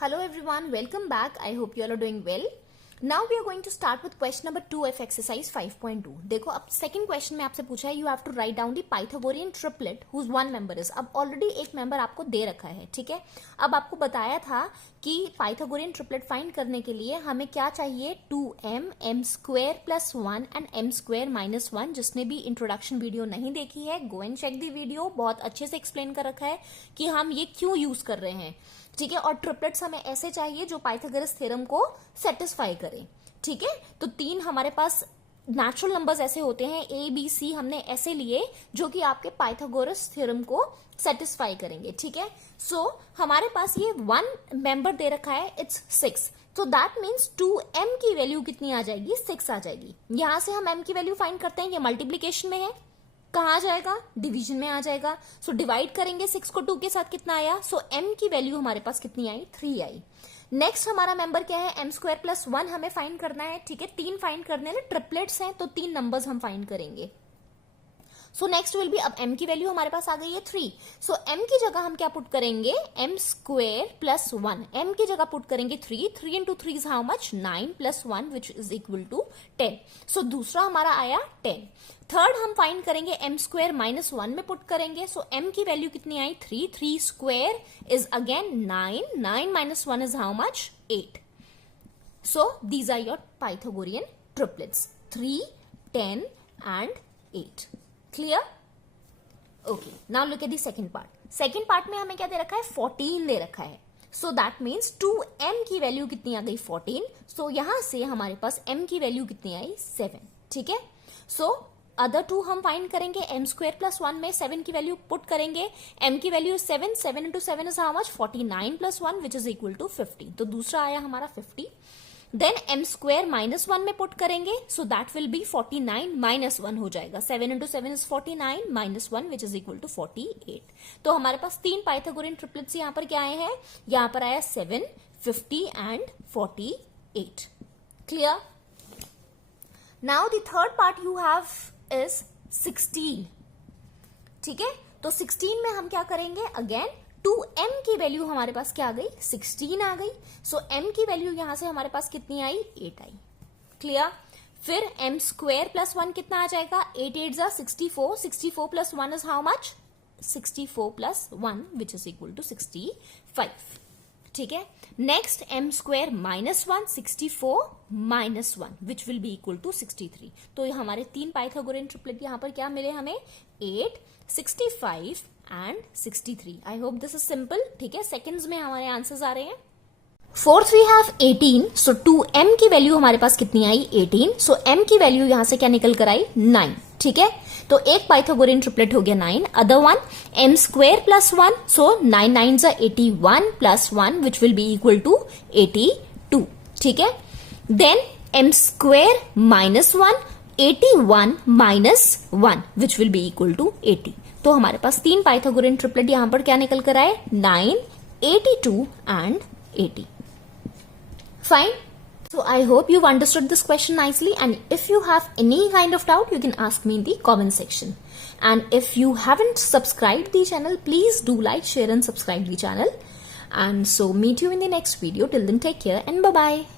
Hello everyone, welcome back. I hope you all are doing well. Now we are going to start with question number 2 of exercise 5.2. देखो अब second question में आपसे पूछा है you have to write down the Pythagorean triplet whose one member is. अब already एक member आपको दे रखा है, ठीक है. अब आपको बताया था कि पाइथागोरियन ट्रिपलेट फाइंड करने के लिए हमें क्या चाहिए, 2m m square plus 1 and m square minus 1. जिसने भी इंट्रोडक्शन वीडियो नहीं देखी है go and check the video, बहुत अच्छे से एक्सप्लेन कर रखा है कि हम ये क्यों यूज कर रहे हैं, ठीक है. और ट्रिपलेट्स हमें ऐसे चाहिए जो पाइथागोरस थ्योरम को सेटिस्फाई करें, ठीक है. तो 3 हमारे पास नेचुरल नंबर्स ऐसे होते हैं ए बी सी, हमने ऐसे लिए जो कि आपके पाइथागोरस थ्योरम को सेटिस्फाई करेंगे, ठीक है. सो हमारे पास ये 1 मेंबर दे रखा है, इट्स 6. तो दैट मीन्स 2m की वैल्यू कितनी आ जाएगी, 6 आ जाएगी. यहां से हम m की वैल्यू फाइंड करते हैं, ये मल्टीप्लीकेशन में है, कहाँ आ जाएगा, डिवीजन में आ जाएगा. सो डिवाइड करेंगे 6 को 2 के साथ, कितना आया, सो m की वैल्यू हमारे पास कितनी आई, 3 आई. नेक्स्ट हमारा मेंबर क्या है, m स्क्वायर प्लस 1 हमें फाइंड करना है, ठीक है. 3 फाइंड करने हैं, ट्रिपलेट्स हैं तो 3 नंबर्स हम फाइंड करेंगे. सो नेक्स्ट विल बी, अब m की वैल्यू हमारे पास आ गई है 3. सो m की जगह हम क्या पुट करेंगे, m स्क्वायर प्लस 1. m की जगह पुट करेंगे 3. 3 into 3 is how much, 9 plus 1 which is equal to 10. So दूसरा हमारा आया 10. थर्ड हम फाइंड करेंगे m स्क्वायर माइनस 1 में पुट करेंगे. सो m की वैल्यू कितनी आई, 3. 3 square is again 9. 9 minus 1 is how much, 8. So these are your Pythagorean triplets, 3, 10 and 8. Clear? Okay, now look at the second part. Second part में हमें क्या दे रखा है, 14 दे रखा है. सो दैट मीन्स 2m की वैल्यू कितनी आ गई, 14. सो यहां से हमारे पास m की वैल्यू कितनी आई, 7, ठीक है. सो अदर 2 हम फाइंड करेंगे, m स्क्वायर प्लस 1 में 7 की वैल्यू पुट करेंगे. m की value 7. 7 into 7 is how much, 49 plus 1 which is equal to 50. तो दूसरा आया हमारा 50. देन m स्क्वायर माइनस 1 में पुट करेंगे, so that will be 49 minus 1 हो जाएगा. 7 into 7 is 49 minus 1 which is equal to 48. तो हमारे पास 3 पाइथागोरियन ट्रिपलेट्स यहां पर क्या आए हैं, यहां पर आया 7, 50 and 48. Clear? Now the third part you have is 16, ठीक है. तो 16 में हम क्या करेंगे, अगेन 2m की वैल्यू हमारे पास क्या आ गई, 16 आ गई. सो m की वैल्यू यहां से हमारे पास कितनी आई, 8 आई. क्लियर? फिर m स्क्वायर प्लस 1 कितना आ जाएगा, 8 8 जा 64. 64 plus 1 is how much, 64 plus 1 which is equal to 65, ठीक है. Next m square minus 1, 64 minus 1 which will be equal to 63. तो ये हमारे 3 पाइथागोरियन ट्रिपलेट यहां पर क्या मिले हमें, 8, 65 and 63. I hope this is simple, ठीक है. सेकेंड्स में हमारे आंसर्स आ रहे हैं. Fourth we have 18. So 2m की वैल्यू हमारे पास कितनी आई, 18. सो m की वैल्यू यहां से क्या निकल कर आई, 9, ठीक है. तो एक पाइथागोरियन ट्रिपलेट हो गया 9. Other one m square plus 1. So 9 9 जा 81 plus 1 which will be equal to 82, ठीक है. Then m square minus 1, 81 minus 1 which will be equal to 80. तो हमारे पास 3 पाइथागोरियन ट्रिपलेट यहां पर क्या निकल कर आए, 9, 82 and 80. Fine. So I hope you've understood this question nicely, and if you have any kind of doubt you can ask me in the comment section. And if you haven't subscribed the channel, please do like, share and subscribe the channel. And so meet you in the next video. Till then, take care and bye bye.